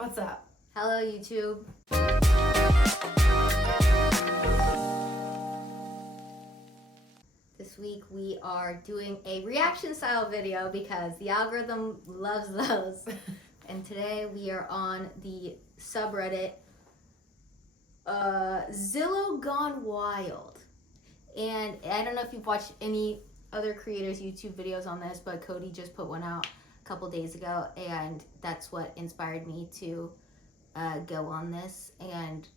What's up? Hello, YouTube. This week we are doing a reaction style video because the algorithm loves those. And today we are on the subreddit ZillowGoneWild. And I don't know if you've watched any other creators' YouTube videos on this, but Cody just put one out a couple days ago, and that's what inspired me to go on this. And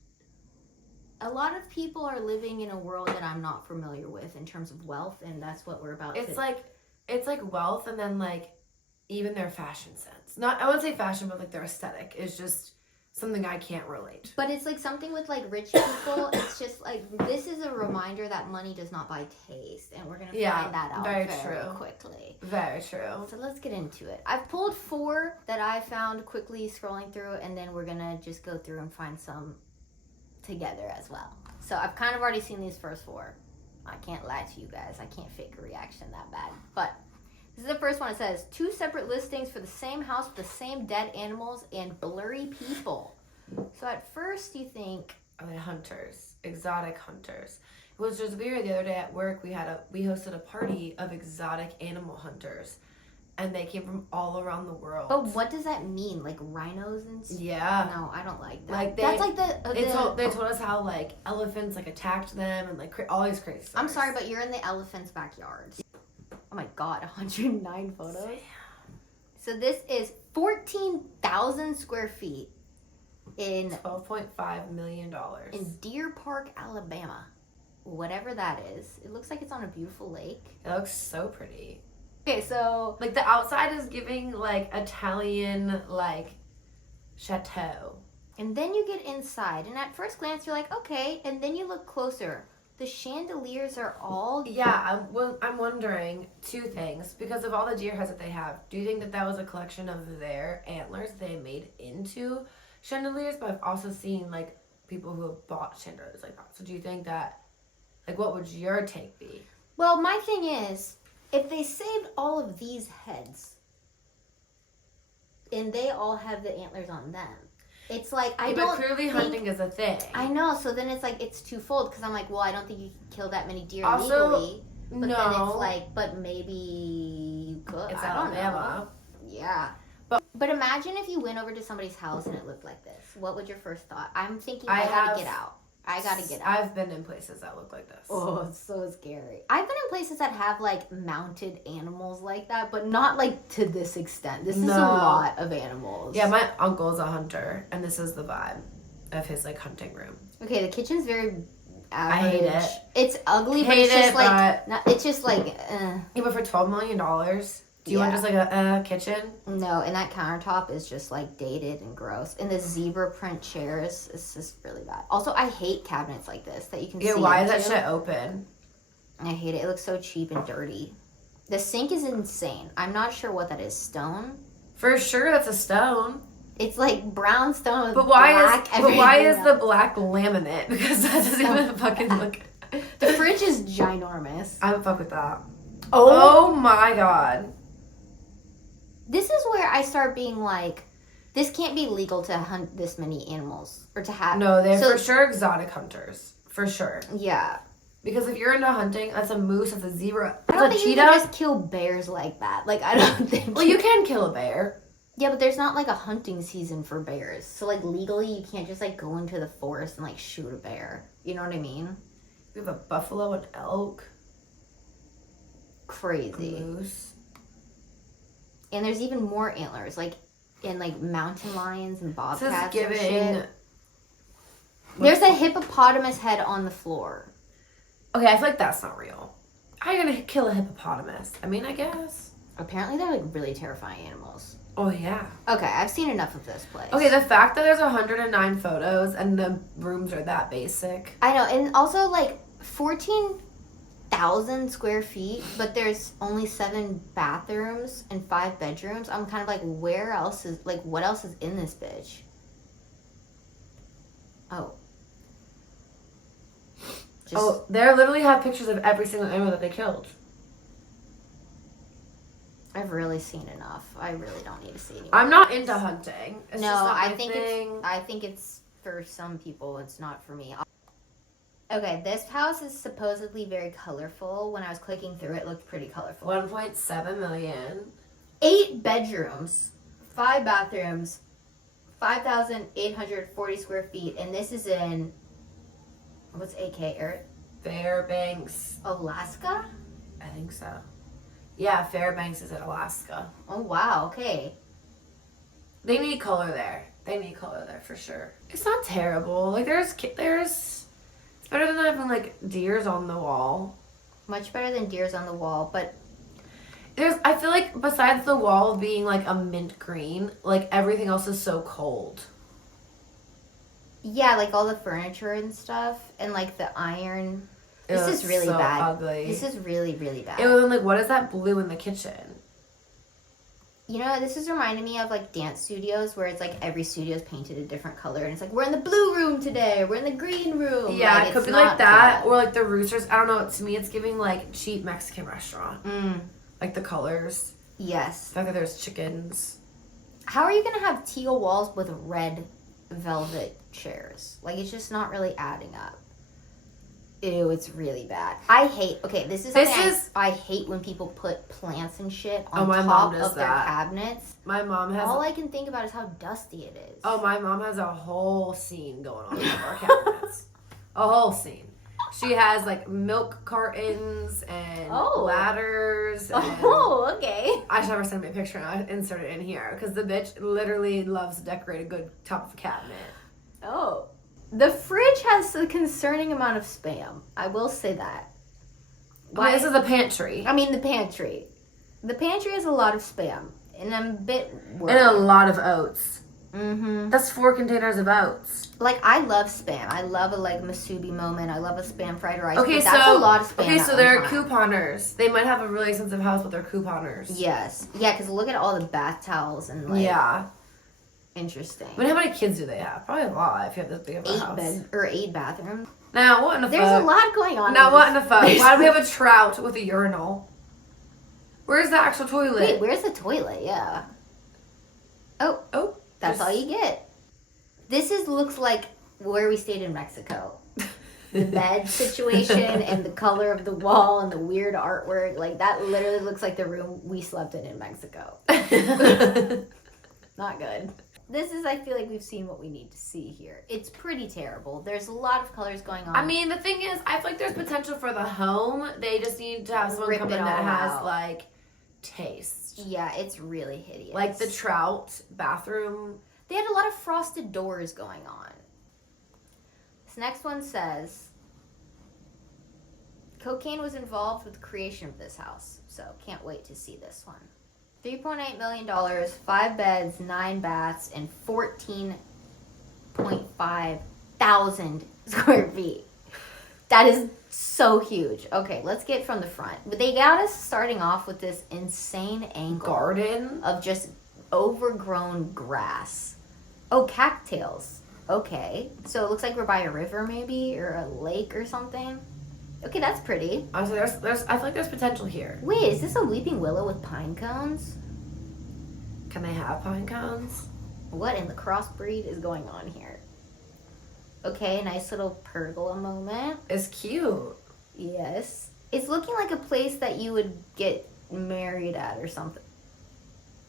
a lot of people are living in a world that I'm not familiar with in terms of wealth, and that's what we're about. It's like wealth, and then like even their fashion sense. Not, I wouldn't say fashion, but like their aesthetic is just something I can't relate. But it's like something with like rich people. It's just like, this is a reminder that money does not buy taste, and we're gonna find that out very quickly. Very true. So let's get into it. I've pulled 4 that I found quickly scrolling through, and then we're gonna just go through and find some together as well. So I've kind of already seen these first 4. I can't lie to you guys. I can't fake a reaction that bad. But this is the first one. It says 2 separate listings for the same house with the same dead animals and blurry people. So at first you think, are they hunters? Exotic hunters. It was just weird. The other day at work, we hosted a party of exotic animal hunters, and they came from all around the world. but what does that mean? Like rhinos and stuff? Yeah. No, I don't like that. Like That's like they told us how like elephants like attacked them and like all these crazy stories. I'm sorry, but you're in the elephant's backyard. Oh my god, 109 photos. Damn. So this is 14,000 square feet in $12.5 million. in Deer Park, Alabama. Whatever that is. It looks like it's on a beautiful lake. It looks so pretty. Okay, so Like the outside is giving like Italian like chateau. and then you get inside, and at first glance you're like, okay, and then you look closer. The chandeliers are all Yeah, I'm wondering 2 things. Because of all the deer heads that they have, do you think that that was a collection of their antlers that they made into chandeliers? But I've also seen like people who have bought chandeliers like that. So do you think that, like, what would your take be? Well, my thing is, if they saved all of these heads and they all have the antlers on them, it's like, I don't But clearly think, hunting is a thing. I know, so then it's like, it's twofold, because I'm like, well, I don't think you can kill that many deer Also, legally. But no. then it's like, but maybe you could. It's I don't know. Alabama. Yeah. But imagine if you went over to somebody's house and it looked like this. What would your first thought? I'm thinking, I gotta get out. I gotta get out. I've been in places that look like this. Oh, it's so scary. I've been in places that have like mounted animals like that, but not like to this extent. This is a lot of animals. Yeah, my uncle's a hunter, and this is the vibe of his like hunting room. Okay, the kitchen's very average. I hate it. It's ugly, but Hate it's just it, like it's just like Yeah, but for $12 million, do you want just like a kitchen? no, and that countertop is just like dated and gross. And the zebra print chairs is just really bad. Also, I hate cabinets like this that you can see. Yeah, why is into. that shit open? I hate it. It looks so cheap and dirty. The sink is insane. I'm not sure what that is. Stone? For sure, that's a stone. It's like brown stone with But why black is everything the else. black laminate? Because that doesn't even fucking look. The fridge is ginormous. I would fuck with that. Oh my god. This is where I start being like, this can't be legal to hunt this many animals or to have. No, they're for sure exotic hunters. For sure. Yeah. Because if you're into hunting, that's a moose, that's a zebra, I don't that's a think cheetah. you can just kill bears like that. Like, I don't think. Well, you can kill a bear. Yeah, but there's not like a hunting season for bears. So like legally, you can't just like go into the forest and like shoot a bear. You know what I mean? We have a buffalo, an elk, Crazy. moose. And there's even more antlers, like in like mountain lions and bobcats. This is giving. And shit. There's a hippopotamus head on the floor. Okay, I feel like that's not real. How are you gonna kill a hippopotamus? I mean, I guess. Apparently, they're like really terrifying animals. Oh yeah. Okay, I've seen enough of this place. Okay, the fact that there's 109 photos and the rooms are that basic. I know, and also like 14,000 square feet, but there's only 7 bathrooms and 5 bedrooms. I'm kind of like, where else is like, what else is in this bitch? Oh. They literally have pictures of every single animal that they killed. I've really seen enough. I really don't need to see anymore. I'm not into hunting. It's No, just not I my think thing. I think it's for some people. It's not for me. Okay, this house is supposedly very colorful. When I was clicking through it, it looked pretty colorful. 1.7 million. 8 bedrooms, 5 bathrooms, 5,840 square feet, and this is in what's AK, Eric? Fairbanks. Alaska? I think so. Yeah, Fairbanks is in Alaska. Oh wow, okay. They need color there. They need color there for sure. It's not terrible. Like there's it's better than having like deers on the wall. Much better than deers on the wall, but I feel like besides the wall being like a mint green, like everything else is so cold. yeah, like all the furniture and stuff, and like the iron. It This is really so bad. Ugly. This is really, really bad. It was like, what is that blue in the kitchen? You know, this is reminding me of like dance studios where it's like every studio is painted a different color, and it's like we're in the blue room today, we're in the green room. Yeah, like, it could it's be like not that, good. or like the roosters. I don't know. To me, it's giving like cheap Mexican restaurant. Like the colors, Yes. the fact that there's chickens. How are you gonna have teal walls with red velvet chairs? Like it's just not really adding up. Ew, it's really bad. I hate. Okay, this is something I hate when people put plants and shit on my mom top does of their that. cabinets. My mom has. All I can think about is how dusty it is. Oh, my mom has a whole scene going on in our cabinets. A whole scene. She has like milk cartons and ladders. And Oh, okay. I should never send me a picture and I insert it in here because the bitch literally loves to decorate a good top of a cabinet. Oh. The fridge has a concerning amount of spam. I will say that. I mean, this is a pantry. I mean, the pantry. The pantry has a lot of spam. And I'm a bit worried. And a lot of oats. Mm-hmm. That's 4 containers of oats. Like, I love spam. I love a, like, masubi moment. I love a spam fried rice. Okay, but that's a lot of spam. Okay, at so one they're time. couponers. They might have a really expensive house, but they're couponers. Yes. Yeah, because look at all the bath towels and, like... Yeah. Interesting. I mean, how many kids do they have? Probably a lot if you have this big of a house. 8 bathrooms. Now, what in the There's fuck? a lot going on. Now, what in the fuck? Why do we have a trout with a urinal? Where's the actual toilet? Wait, where's the toilet? Yeah. Oh, that's all you get. This looks like where we stayed in Mexico. The bed situation and the color of the wall and the weird artwork. Like, that literally looks like the room we slept in Mexico. Not good. I feel like we've seen what we need to see here. It's pretty terrible. There's a lot of colors going on. I mean, the thing is, I feel like there's potential for the home. They just need to have someone Rip come it in that all has, out. like, taste. Yeah, it's really hideous. Like the trout bathroom. They had a lot of frosted doors going on. This next one says, cocaine was involved with the creation of this house. So, can't wait to see this one. $3.8 million, 5 beds, 9 baths, and 14.5 thousand square feet. That is so huge. Okay, let's get from the front. But they got us starting off with this insane angle. Garden. Of just overgrown grass. Oh, cattails. Okay. So it looks like we're by a river maybe, or a lake or something. Okay, that's pretty. Honestly, I feel like there's potential here. Wait, is this a weeping willow with pine cones? Can they have pine cones? What in the crossbreed is going on here? Okay, nice little pergola moment. It's cute. Yes. It's looking like a place that you would get married at or something.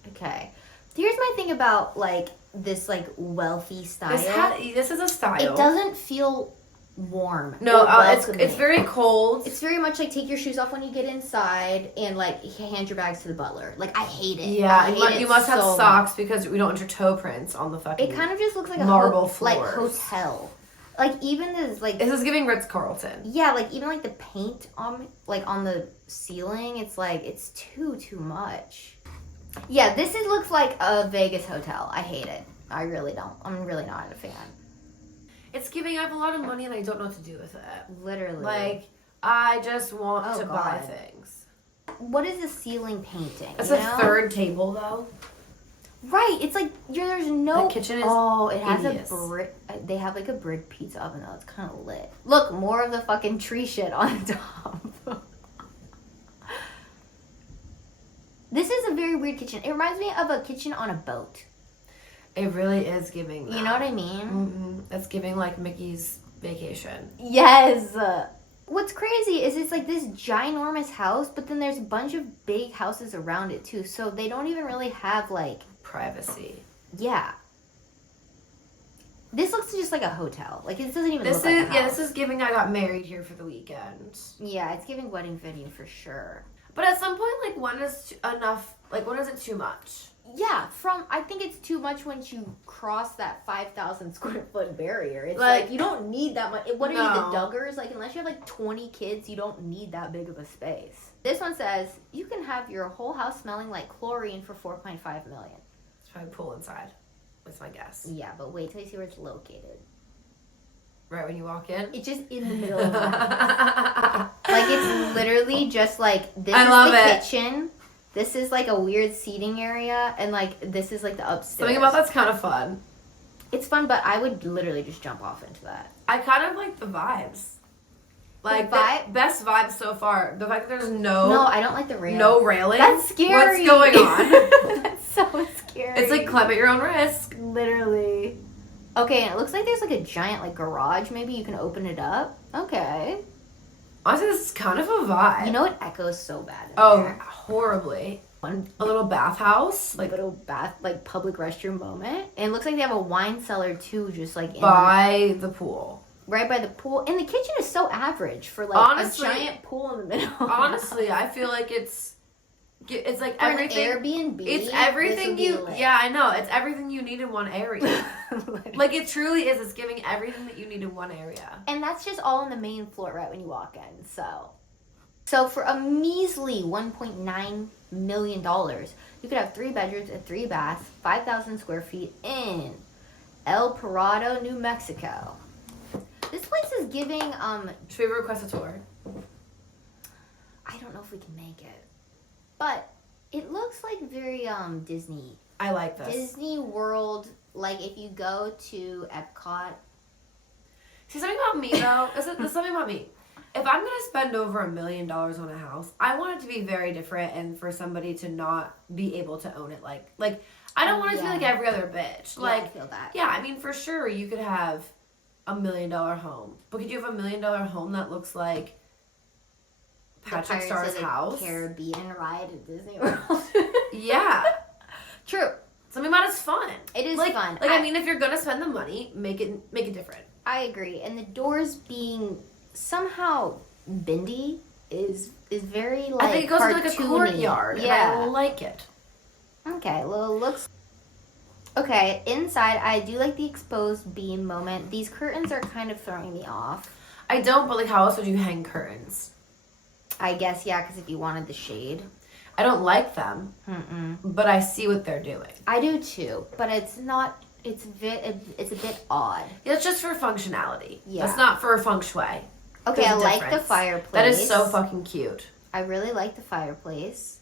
Okay. Here's my thing about, like, this, like, wealthy style. This is a style. It doesn't feel warm. No, or it's welcoming. very cold. It's very much like take your shoes off when you get inside and like hand your bags to the butler. Like I hate it. Yeah, you must have so socks because we don't want your toe prints on the fucking. It kind of just looks like marble like floors. hotel. Like even this like This is giving Ritz-Carlton. Yeah, like even like the paint on on the ceiling, it's like it's too much. Yeah, this looks like a Vegas hotel. I hate it. I really don't. I'm really not a fan. It's giving. I have a lot of money and I don't know what to do with it. Literally. Like I just want Oh, to buy God. things. What is the ceiling painting? It's you a know? third table though. Right, it's like there's no. The kitchen is Oh, it has hideous. a brick. They have like a brick pizza oven though. It's kind of lit. Look, more of the fucking tree shit on top. This is a very weird kitchen. It reminds me of a kitchen on a boat. It really is giving that. You know what I mean? Mm-hmm. It's giving like Mickey's Vacation. Yes. What's crazy is it's like this ginormous house, but then there's a bunch of big houses around it too. So they don't even really have like privacy. Yeah. This looks just like a hotel. Like it doesn't even look like a house. Yeah, this is giving I got married here for the weekend. Yeah, it's giving wedding venue for sure. But at some point, like, when is enough? Like, when is it too much? Yeah, I think it's too much once you cross that 5,000 square foot barrier. It's like you don't need that much. What are you, the Duggars? Like, unless you have like 20 kids, you don't need that big of a space. This one says you can have your whole house smelling like chlorine for $4.5 million. It's probably a pool inside. That's my guess. Yeah, but wait till you see where it's located. Right when you walk in? It's just in the middle of the house. Like, it's literally just like, this I is love the it. kitchen. This is like a weird seating area. And like, this is like the upstairs. Something about that's kind of fun. It's fun, but I would literally just jump off into that. I kind of like the vibes. Like, the best vibes so far. The fact that there's no... No, I don't like the railing. No railing? That's scary. What's going on? That's so scary. It's like climb at your own risk. Literally. Okay, and it looks like there's like a giant like garage. Maybe you can open it up. Okay. Honestly, this is kind of a vibe. You know it echoes so bad in there. Horribly. One A little bathhouse. like little bath, like public restroom moment. And it looks like they have a wine cellar too, just like By the pool. right by the pool. And the kitchen is so average for like Honestly, a giant pool in the middle. Honestly, I feel like it's like for everything. an Airbnb. It's everything this would you. be lit. Yeah, I know. It's everything you need in one area. Like it truly is. It's giving everything that you need in one area. And that's just all on the main floor right when you walk in. So for a measly $1.9 million, you could have 3 bedrooms and 3 baths, 5,000 square feet in El Dorado, New Mexico. This place is giving, Should we request a tour? I don't know if we can make it, but it looks like very, Disney. I like this. Disney World, like if you go to Epcot. See, something about me though. There's something about me. If I'm gonna spend over $1 million on a house, I want it to be very different, and for somebody to not be able to own it. Like I don't want it to be like every other bitch. Yeah, I feel that. Yeah, I mean, for sure, you could have $1 million home, but could you have $1 million home that looks like Patrick Starr's house? Caribbean ride at Disney World. Yeah, True. something about it's fun. It is fun. Like I mean, if you're gonna spend the money, make it different. I agree, and the doors being somehow bendy is very like I think it goes to like a cartoony. courtyard. Yeah, and I like it. Okay, well, looks... Okay, inside, I do like the exposed beam moment. These curtains are kind of throwing me off. I don't, but like, how else would you hang curtains? I guess, yeah, because if you wanted the shade. I don't like them, but I see what they're doing. I do too, but it's not... It's a bit odd. Yeah, it's just for functionality. Yeah. It's not for feng shui. Okay, There's I a like the difference. fireplace. That is so fucking cute. I really like the fireplace.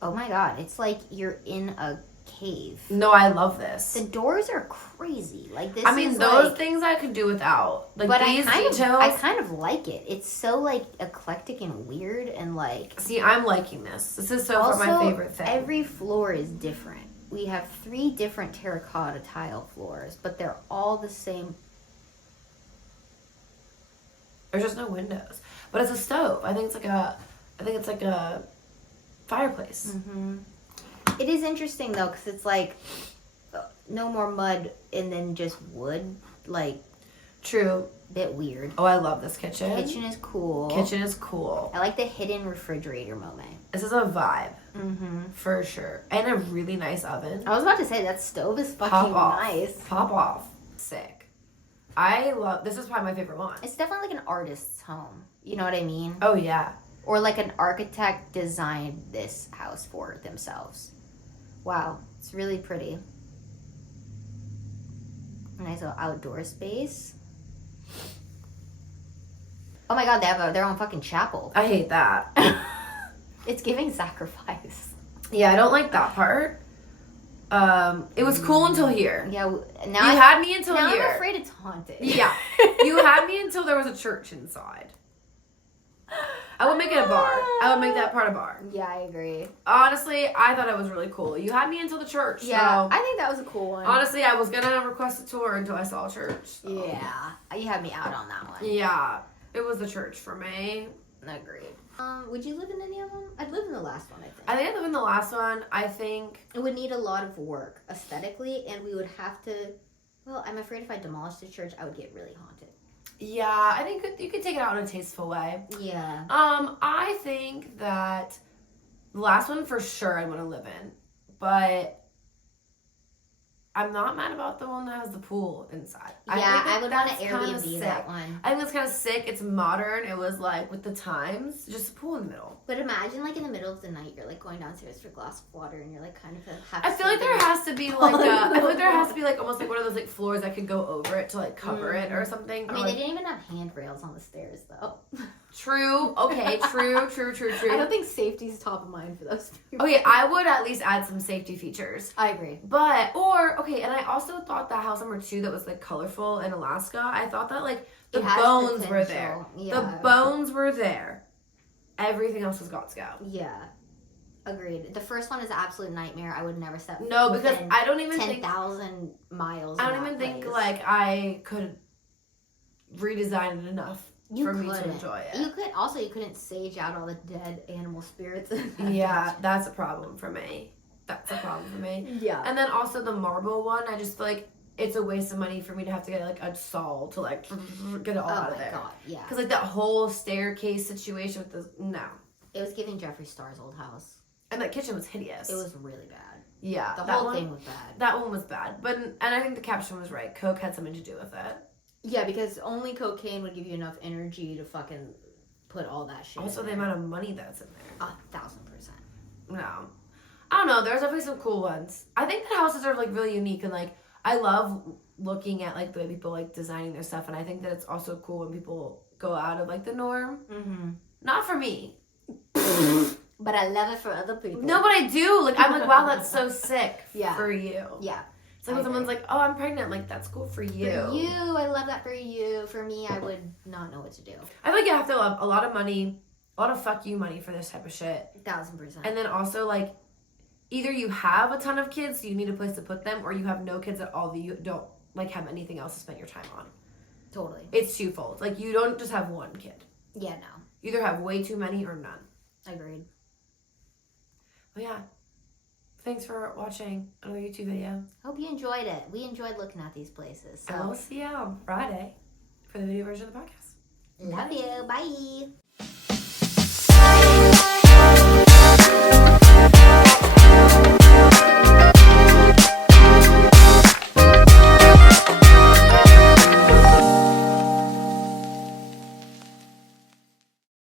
Oh my god, it's like you're in a cave. No, I love this. The doors are crazy. Like this. I mean, is those like, things I could do without. Like but these details. I kind of like it. It's so like eclectic and weird and like. See, I'm liking this. This is so far my favorite thing. Every floor is different. We have 3 different terracotta tile floors, but they're all the same. There's just no windows, but it's a stove. I think it's like a fireplace. Mm-hmm. It is interesting though, because it's like no more mud and then just wood. Like, true. Bit weird. Oh, I love this kitchen. Kitchen is cool. Kitchen is cool. I like the hidden refrigerator moment. This is a vibe. Mm-hmm. For sure. And a really nice oven. I was about to say, that stove is fucking Pop off. nice. Pop off. Sick. I love, this is probably my favorite one. It's definitely like an artist's home. You know what I mean? Oh, yeah. Or like an architect designed this house for themselves. Wow. It's really pretty. Nice little outdoor space. Oh my god, they have their own fucking chapel. I hate that. It's giving sacrifice. Yeah, I don't like that part. It was cool until here. Yeah, now you had me until now here. I'm afraid it's haunted. Yeah, you had me until there was a church inside. I would make it a bar. I would make that part a bar. Yeah, I agree. Honestly, I thought it was really cool. You had me until the church. Yeah, So I think that was a cool one. honestly, I was gonna request a tour until I saw a church. So. Yeah, you had me out on that one. Yeah, it was the church for me. Agreed. Would you live in any of them? I'd live in the last one, I think. I think I live in the last one. I think It would need a lot of work aesthetically, and we would have to. Well, I'm afraid if I demolished the church, I would get really haunted. yeah, I think you could take it out in a tasteful way. Yeah. I think that the last one for sure I want to live in, but I'm not mad about the one that has the pool inside. Yeah, I would want to that's kinda Airbnb that one. I think it's kind of sick. It's modern. It was like with the times, just a pool in the middle. But imagine, like, in the middle of the night, you're, like, going downstairs for a glass of water, and you're, like, kind of half I feel like there has to be like I feel like there has to be like almost like one of those like floors that could go over it to like cover it or something. I Or, mean, like, they didn't even have handrails on the stairs, though. true. Okay. True. I don't think safety's top of mind for those people. Okay, I would at least add some safety features. I agree. But and I also thought that house number 2 that was like colorful in Alaska. I thought that like the It has bones were there. potential. Yeah. The bones were there. Everything else was got to go. Yeah. Agreed. The first one is an absolute nightmare. I would never step. No, because within I don't even 10,000 miles. I of don't that even think place. like I could redesign it enough You for me couldn't. to enjoy it. You couldn't sage out all the dead animal spirits. Yeah, that's a problem for me. That's a problem for me. Yeah. And then also the marble one, I just feel like it's a waste of money for me to have to get like a saw to like get it all out of there. Oh my god, yeah. Because like that whole staircase situation with the It was giving Jeffree Star's old house. and that kitchen was hideous. It was really bad. Yeah, The that whole one, thing was bad. That one was bad, but and I think the caption was right. Coke had something to do with it. Yeah, because only cocaine would give you enough energy to fucking put all that shit. Also, in the there. amount of money that's in there. 1,000%. No, I don't know. There's definitely some cool ones. I think the houses are like really unique and like I love looking at like the way people like designing their stuff, and I think that it's also cool when people go out of like the norm. Mm-hmm. Not for me. But I love it for other people. No, but I do. Like I'm like, wow, that's so sick Yeah. for you. Yeah. It's like when someone's like, oh, I'm pregnant. I'm like, that's cool for you. For you, I love that for you. For me, I would not know what to do. I feel like you have to have a lot of money, a lot of fuck you money for this type of shit. 1,000%. And then also like, either you have a ton of kids, so you need a place to put them, or you have no kids at all that you don't like have anything else to spend your time on. Totally. It's twofold. Like you don't just have one kid. Yeah, no. You either have way too many or none. Agreed. But yeah. Thanks for watching another YouTube video. Hope you enjoyed it. We enjoyed looking at these places. And we'll see you on Friday for the video version of the podcast. Love you. Bye.